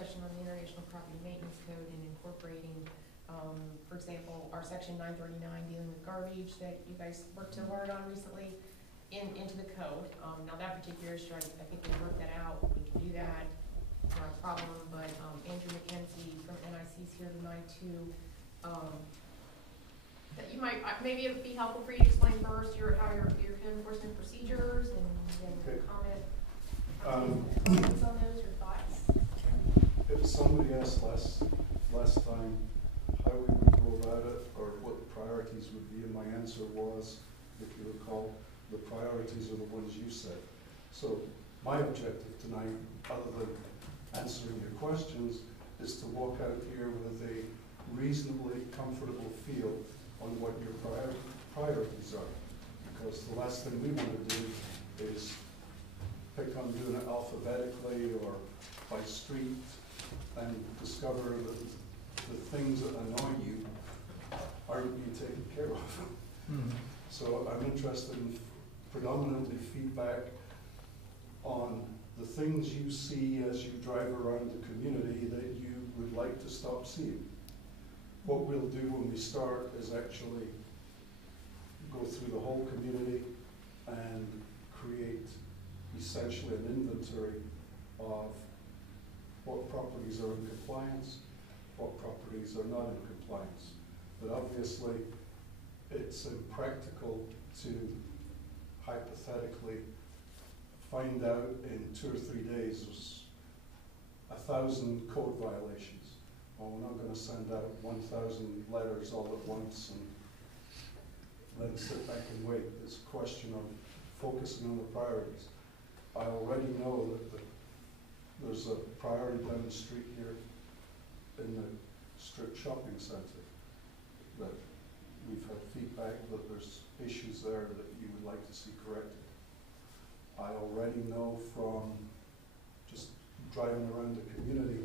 discussion on the International Property Maintenance Code and incorporating, for example, our section 939 dealing with garbage that you guys worked so hard on recently into the code. Now that particular issue, I think we worked that out. We can do that, not a problem, but Andrew McKenzie from NIC is here tonight too. That you might, maybe it would be helpful for you to explain first how your code enforcement procedures and then comment on those, your thoughts. If somebody asked last time how we would go about it or what the priorities would be, and my answer was, if you recall, the priorities are the ones you said. So my objective tonight, other than answering your questions, is to walk out here with a reasonably comfortable feel on what your priorities are. Because the last thing we want to do is pick on doing it alphabetically or by street and discover that the things that annoy you aren't being taken care of. Mm-hmm. So I'm interested in predominantly feedback on the things you see as you drive around the community that you would like to stop seeing. What we'll do when we start is actually go through the whole community and create essentially an inventory of what properties are in compliance, what properties are not in compliance. But obviously, it's impractical to hypothetically find out in 2 or 3 days there's 1,000 code violations. Well, we're not going to send out 1,000 letters all at once and then sit back and wait. It's a question of focusing on the priorities. I already know that there's a priority down the street here in the strip shopping centre that we've had feedback that there's issues there that you would like to see corrected. I already know from just driving around the community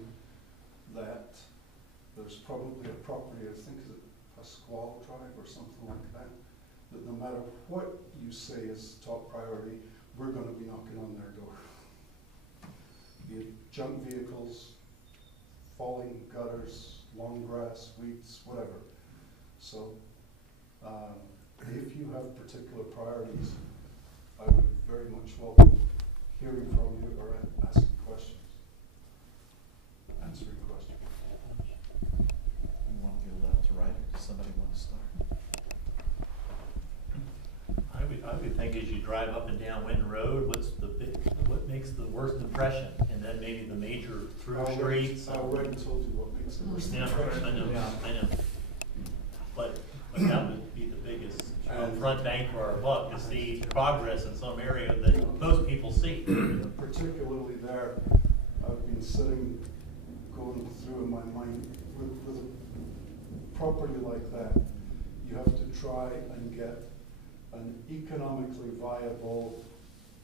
that there's probably a property, I think is it Pasquale Drive or something like that no matter what you say is top priority, we're going to be knocking on their door. Be it junk vehicles, falling gutters, long grass, weeds, whatever. So if you have particular priorities, I would very much welcome hearing from you or asking questions, answering questions. You want to go left to right, or does somebody want to start? I would think as you drive up and down Winton Road, what makes the worst impression, and then maybe the major through streets. I already told you what makes the worst impression. I know. But that would be the biggest front bang for our buck, to see progress in some area that most people see. Particularly there, I've been sitting, going through in my mind, with a property like that, you have to try and get an economically viable,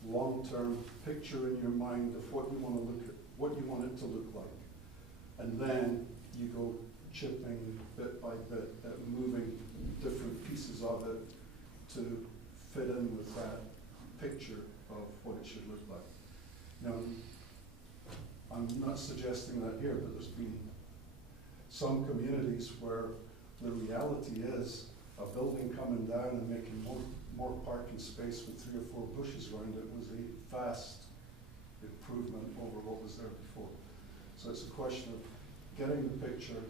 long-term picture in your mind of what you want to look at, what you want it to look like. And then you go chipping bit by bit at moving different pieces of it to fit in with that picture of what it should look like. Now, I'm not suggesting that here, but there's been some communities where the reality is a building coming down and making more parking space with 3 or 4 bushes around it was a vast improvement over what was there before. So it's a question of getting the picture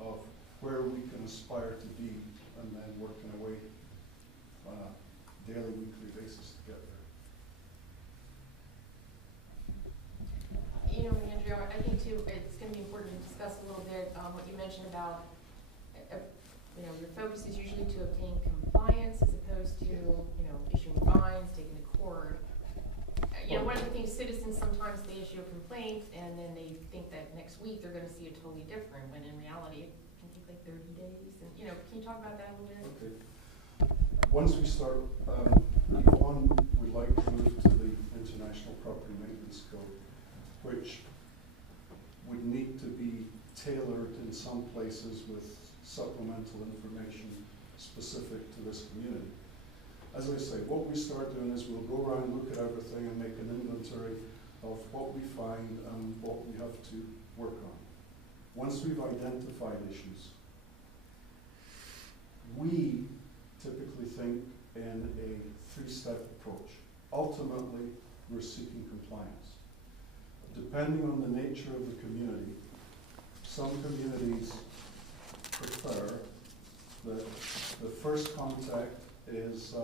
of where we can aspire to be and then working away on a daily, weekly basis to get there. You know, Andrew, I think too, it's going to be important to discuss a little bit what you mentioned about, your focus is usually to obtain compliance as opposed to, issuing fines, taking to court. One of the things citizens sometimes they issue a complaint and then they think that next week they're going to see it totally different when in reality it can take like 30 days. And, can you talk about that a little bit? Okay. Once we start, Yvonne would like to move to the International Property Maintenance Code, which would need to be tailored in some places with supplemental information specific to this community. As I say, what we start doing is we'll go around, look at everything and make an inventory of what we find and what we have to work on. Once we've identified issues, we typically think in a three-step approach. Ultimately, we're seeking compliance. Depending on the nature of the community, some communities prefer that the first contact is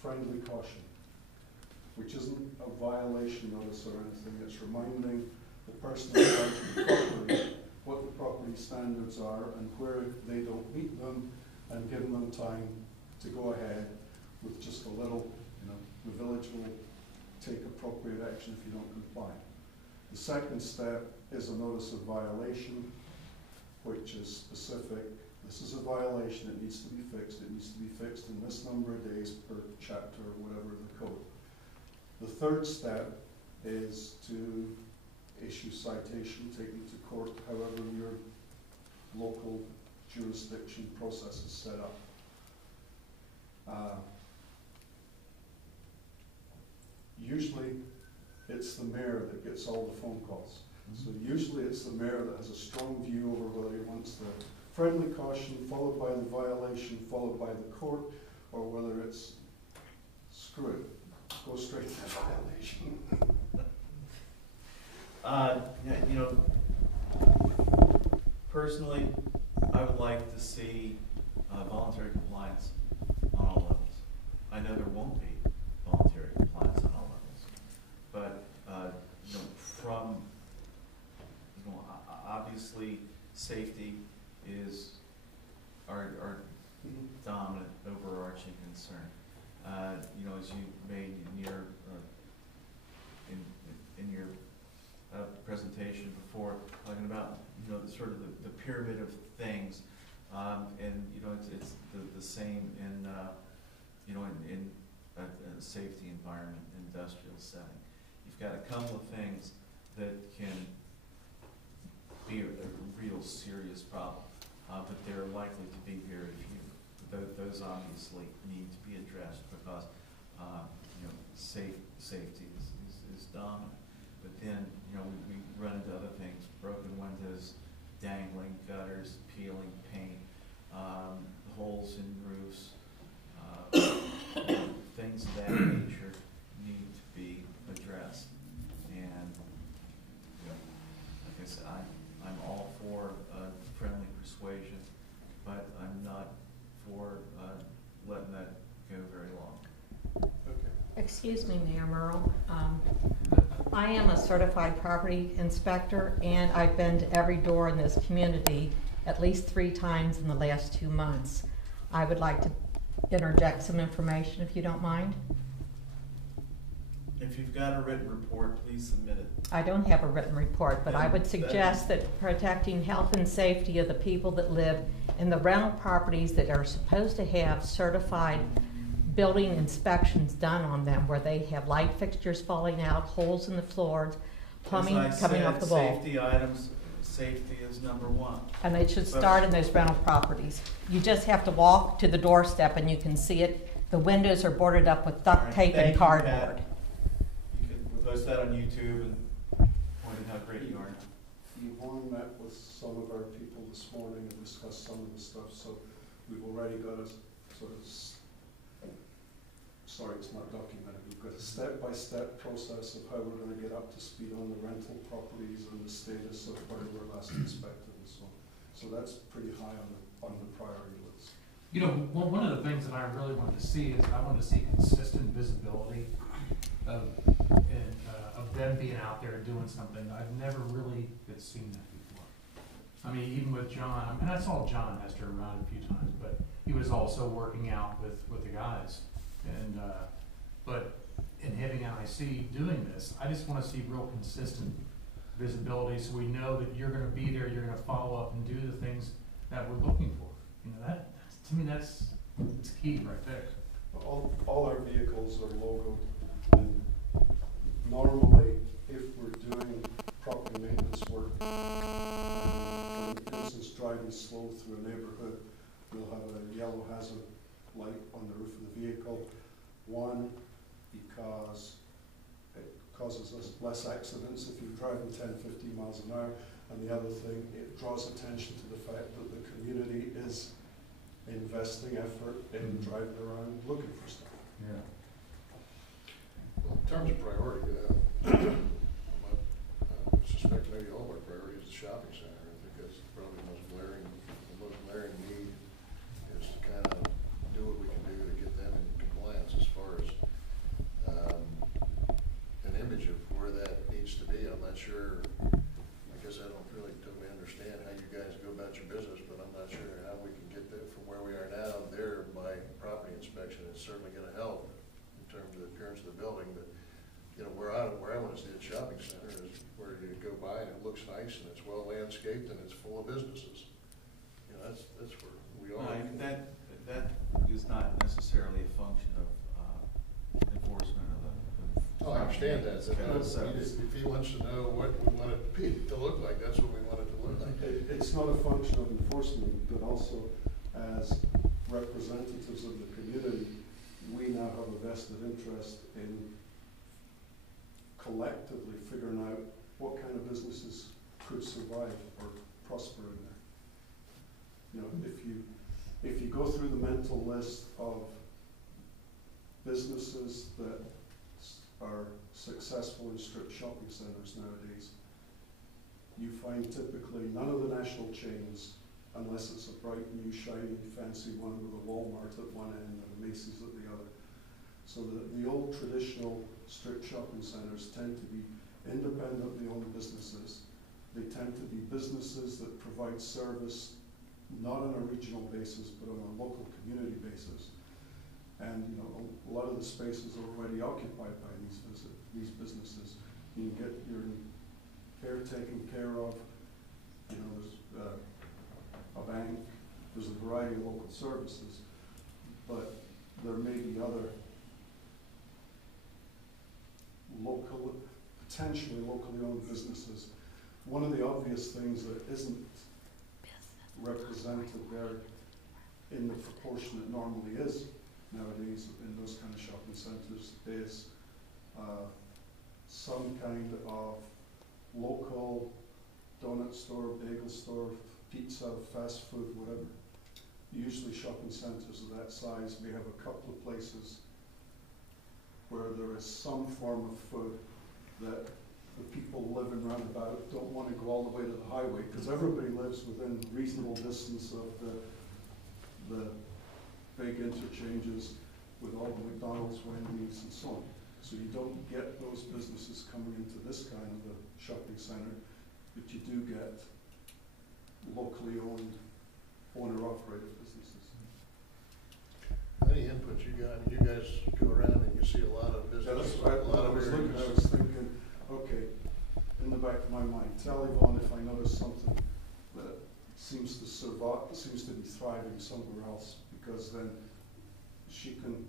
friendly caution, which isn't a violation notice or anything. It's reminding the person in charge of the property what the property standards are and where they don't meet them, and giving them time to go ahead with just a little, the village will take appropriate action if you don't comply. The second step is a notice of violation, which is specific. This is a violation, it needs to be fixed. It needs to be fixed in this number of days per chapter or whatever the code. The third step is to issue citation, take you to court, however your local jurisdiction process is set up. Usually it's the mayor that gets all the phone calls. So usually it's the mayor that has a strong view over whether he wants the friendly caution followed by the violation followed by the court, or whether it's screw it, go straight to the violation. Personally, I would like to see voluntary compliance on all levels. I know there won't be voluntary compliance on all levels, but from obviously safety is our dominant overarching concern. As you made in your presentation before, talking about sort of the pyramid of things, and it's the same in in a safety environment, industrial setting. You've got a couple of things that can be a real serious problem, but they're likely to be very few. Those obviously need to be addressed because safety is dominant. But then we run into other things: broken windows, dangling gutters, peeling paint, holes in roofs, things of that nature need to be addressed. And like I said, I'm all for friendly persuasion, but I'm not for letting that go very long. Okay. Excuse me, Mayor Merle. I am a certified property inspector, and I've been to every door in this community at least 3 times in the last 2 months. I would like to interject some information, if you don't mind. If you've got a written report, please submit it. I don't have a written report, but I would suggest that protecting health and safety of the people that live in the rental properties that are supposed to have certified building inspections done on them, where they have light fixtures falling out, holes in the floors, plumbing coming off the wall. Safety items, safety is number one. And it should start in those rental properties. You just have to walk to the doorstep and you can see it. The windows are boarded up with duct tape and cardboard. We'll post that on YouTube and point out how great you are. Yvonne met with some of our people this morning and discussed some of the stuff, so we've already got a sort of, sorry, it's not documented, we've got a step-by-step process of how we're going to get up to speed on the rental properties and the status of where we were last inspected and so on. So that's pretty high on the priority list. One of the things that I really wanted to see is I wanted to see consistent visibility of them being out there doing something. I've never really seen that before. I mean, even with John, I saw John Hester around a few times, but he was also working out with the guys. And but in having NIC doing this, I just want to see real consistent visibility, so we know that you're going to be there, you're going to follow up and do the things that we're looking for. That to me, it's key right there. All our vehicles are logoed, and normally, if we're doing property maintenance work, for instance, driving slow through a neighborhood, we'll have a yellow hazard light on the roof of the vehicle. One, because it causes us less accidents if you're driving 10, 15 miles an hour. And the other thing, it draws attention to the fact that the community is investing effort in driving around looking for stuff. Yeah. Well, in terms of priority, I suspect maybe all of our priority is the shopping center. I think that's probably the most glaring need is to kind of do what we can do to get them in compliance as far as an image of where that needs to be. I'm not sure, I guess I don't really totally understand how you guys go about your business, but I'm not sure how we can get that from where we are now there by property inspection. It's certainly going to help in terms of the appearance of the building, but you know, where I want to see a shopping center is where you go by and it looks nice and it's well landscaped and it's full of businesses. You know, that's where we are. That is not necessarily a function of enforcement of the. Oh, I understand that, but So- if he wants to know what we want it to look like, that's what we want it to look like. It's not a function of enforcement, but also as representatives of the community, we now have a vested interest in collectively figuring out what kind of businesses could survive or prosper in there. You know, if you go through the mental list of businesses that are successful in strip shopping centers nowadays, you find typically none of the national chains, unless it's a bright, new, shiny, fancy one with a Walmart at one end and a Macy's at the other. So the old traditional strip shopping centers tend to be independently owned businesses. They tend to be businesses that provide service not on a regional basis, but on a local community basis. And you know, a lot of the space is already occupied by these businesses. You can get your hair taken care of. You know, there's a bank. There's a variety of local services, but there may be other potentially locally owned businesses. One of the obvious things that isn't represented there in the proportion it normally is nowadays in those kind of shopping centers is some kind of local donut store, bagel store, pizza, fast food, whatever. Usually shopping centers of that size may have a couple of places where there is some form of food that the people living round about don't want to go all the way to the highway, because everybody lives within reasonable distance of the big interchanges with all the McDonald's, Wendy's, and so on. So you don't get those businesses coming into this kind of a shopping center, but you do get locally owned, owner-operated businesses. Any input you got? I mean, you guys go around and you see a lot of business, I a lot of was areas. looking, I was thinking, okay, in the back of my mind, tell Yvonne if I notice something that seems to survive, seems to be thriving somewhere else, because then she can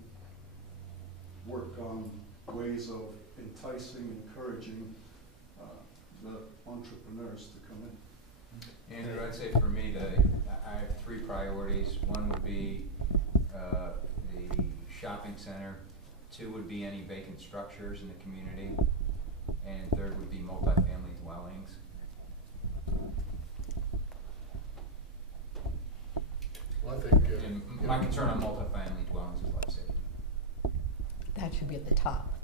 work on ways of enticing, encouraging the entrepreneurs to come in. Andrew, I'd say for me, I have three priorities. One would be the shopping center. Two would be any vacant structures in the community. And third would be multifamily dwellings. Well, I think, And my concern on multifamily dwellings is life safety. That should be at the top.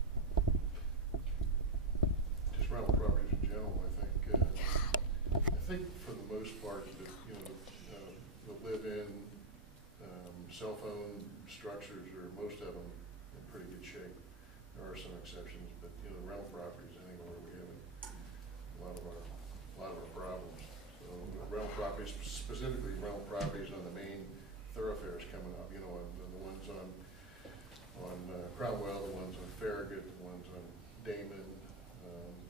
just rental properties in general, I think for the most part, that, you know, the live-in, cell phone structures are, most of them, in pretty good shape. There are some exceptions, but, you know, rental properties, I think, are where we have a lot of our problems. So rental properties, specifically rental properties on the main thoroughfares coming up, you know, the ones on Cromwell, the ones on Farragut, the ones on Damon,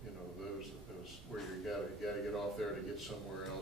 you know, those where you gotta get off there to get somewhere else.